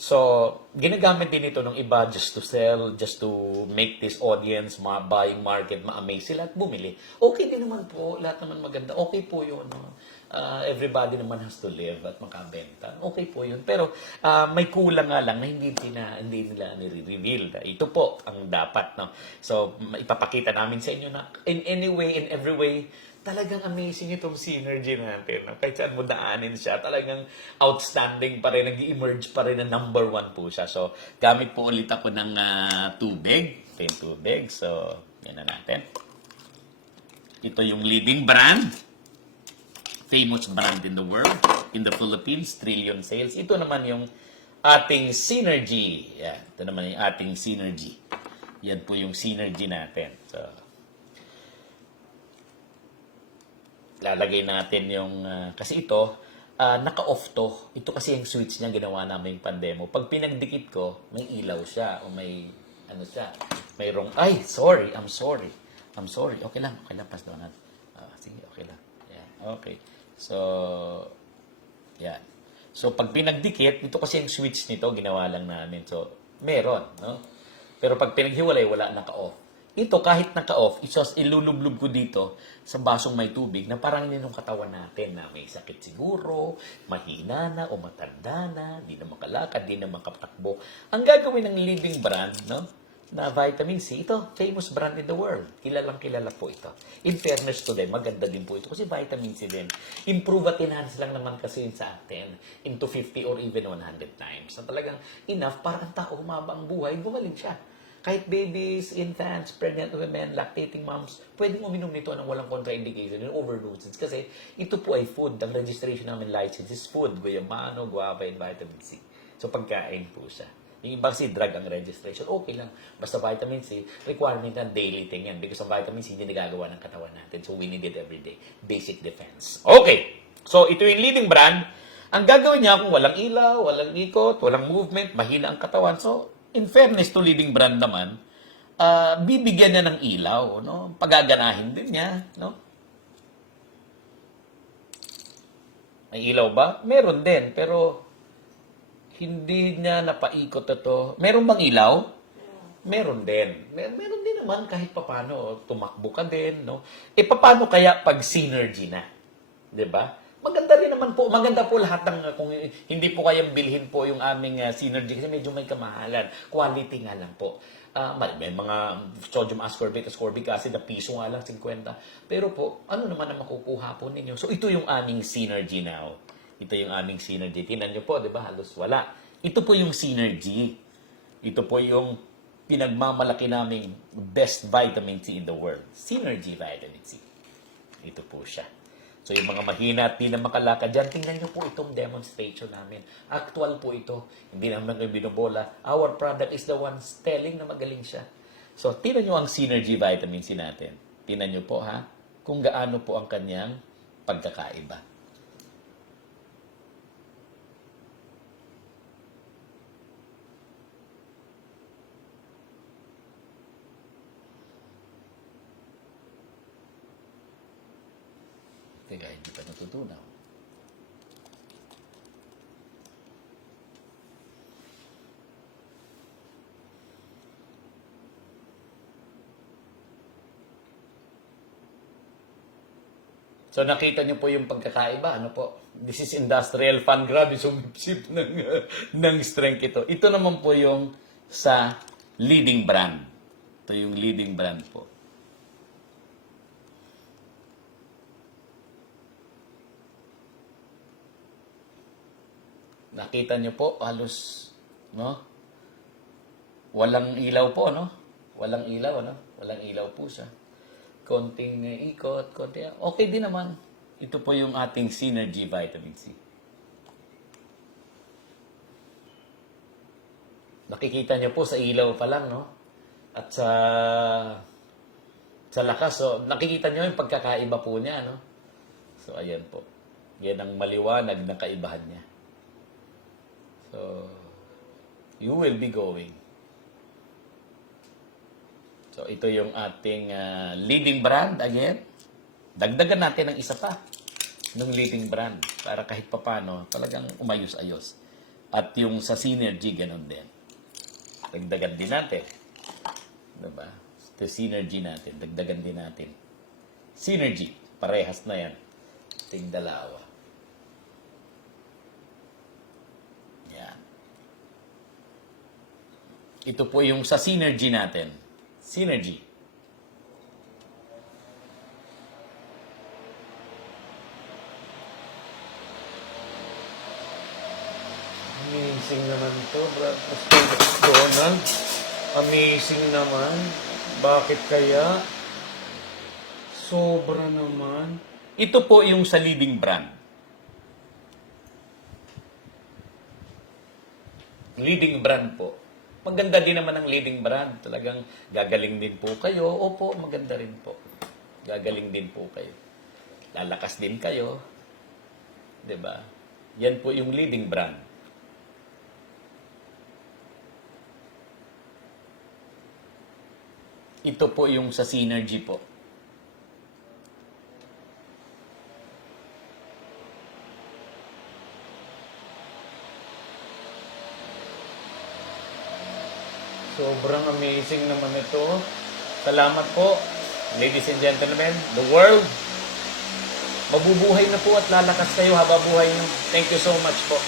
So, ginagamit din ito ng iba just to sell, just to make this audience, buying market, ma-amaze sila at bumili. Okay din naman po, lahat naman maganda. Okay po yun. No? Everybody naman has to live at makabenta. Okay po yun. Pero may kulang nga lang na hindi nila nire-reveal. Ito po ang dapat. No? So, ipapakita namin sa inyo na in any way, in every way, talagang amazing itong synergy natin. No? Kahit saan mo daanin siya, talagang outstanding pa rin, nag-emerge pa rin na number one po siya. So, gamit po ulit ako ng tubig. Ito yung tubig. So, yan na natin. Ito yung leading brand. Famous brand in the world. In the Philippines, trillion sales. Ito naman yung ating synergy. Yan. Ito naman yung ating synergy. Yan po yung synergy natin. So, lalagay natin yung, kasi ito, naka-off to. Ito kasi yung switch niya ginawa namin yung pandemo. Pag pinagdikit ko, may ilaw siya o may, ano siya, mayroong, ay, sorry, I'm sorry. Okay lang, pass doon natin. Sige, okay lang. Yeah, okay. So, yan. So, pag pinagdikit, ito kasi yung switch nito, ginawa lang namin. So, meron, no? Pero pag pinaghiwalay, wala, naka-off. Ito, kahit naka-off, ilulublog ko dito sa basong may tubig na parang yun yung katawan natin na may sakit siguro, mahina na o matanda na, di na makalakad, di na makatakbo. Ang gagawin ng leading brand, no, na vitamin C, ito, famous brand in the world. Kilalang kilala po ito. In fairness to them, maganda din po ito kasi vitamin C din. Improve at enhance lang naman kasi yun sa atin into 50 or even 100 times. Na talagang enough para ang tao humaba ang buhay, gumaling siya. Kahit babies, infants, pregnant women, lactating moms, pwedeng uminom nito ng walang contraindication and overdoses. Kasi ito po ay food. Ang registration namin license is food. Guyamano, guava, and vitamin C. So pagkain po siya. Yung iba kasi drug ang registration, okay lang. Basta vitamin C, requirement ng daily thing yan. Because ang vitamin C hindi nagagawa ng katawan natin. So we need it every day. Basic defense. Okay. So ito yung leading brand. Ang gagawin niya kung walang ilaw, walang ikot, walang movement, mahina ang katawan. So, in fairness to leading brand naman, bibigyan niya ng ilaw, no? Pagaganahin din niya, no? May ilaw ba? Meron din, pero hindi niya napaikot ito. Meron bang ilaw? Meron din. Meron din naman kahit papano, tumakbo ka din, no? Paano kaya pag synergy na? 'Di ba? Maganda rin naman po, maganda po lahat ng, kung hindi po kayang bilhin po yung aming synergy kasi medyo may kamahalan. Quality nga lang po. May mga sodium ascorbate, ascorbic acid na piso nga lang, 50. Pero po, ano naman ang makukuha po ninyo? So, ito yung aming synergy now. Ito yung aming synergy. Tingnan nyo po, di ba? Halos wala. Ito po yung synergy. Ito po yung pinagmamalaki naming best vitamin C in the world. Synergy vitamin C. Ito po siya. So, yung mga mahina at di na makalakad dyan, tingnan nyo po itong demonstration namin. Actual po ito. Hindi naman kayo binobola. Our product is the one telling na magaling siya. So, tingnan nyo ang synergy vitamin C natin. Tingnan nyo po, ha? Kung gaano po ang kanyang pagkakaiba. Teka, hindi pa natutunaw. So nakita niyo po yung pagkakaiba, ano po? This is industrial fan, grabe sumipsip ng strength ito. Ito naman po yung sa leading brand. Ito yung leading brand po. Nakita niyo po, halos, no? Walang ilaw po, no? Walang ilaw, no? Walang ilaw po siya. Konting ikot, konting... Okay din naman. Ito po yung ating synergy vitamin C. Nakikita niyo po sa ilaw pa lang, no? At sa lakas, so nakikita niyo yung pagkakaiba po niya, no? So, ayan po. Yan ang maliwanag na kaibahan niya. So, you will be going. So, ito yung ating leading brand again. Dagdagan natin ng isa pa ng leading brand para kahit papano talagang umayos-ayos. At yung sa Synergy, ganun din. Dagdagan din natin. Diba? Ito Synergy natin. Dagdagan din natin. Synergy. Parehas na yan. Ting dalawa. Yan. Ito po yung sa Synergy natin. Synergy. Amazing naman to, Pastor Donald. Amazing naman. Bakit kaya? Sobra naman. Ito po yung sa leading brand. Leading brand po. Maganda din naman ang leading brand. Talagang gagaling din po kayo. Opo, maganda rin po. Gagaling din po kayo. Lalakas din kayo. 'Di ba? Yan po yung leading brand. Ito po yung sa Synergy po. Sobrang amazing naman ito. Salamat po, ladies and gentlemen, the world. Mabubuhay na po at lalakas kayo haba buhay niyo. Thank you so much po.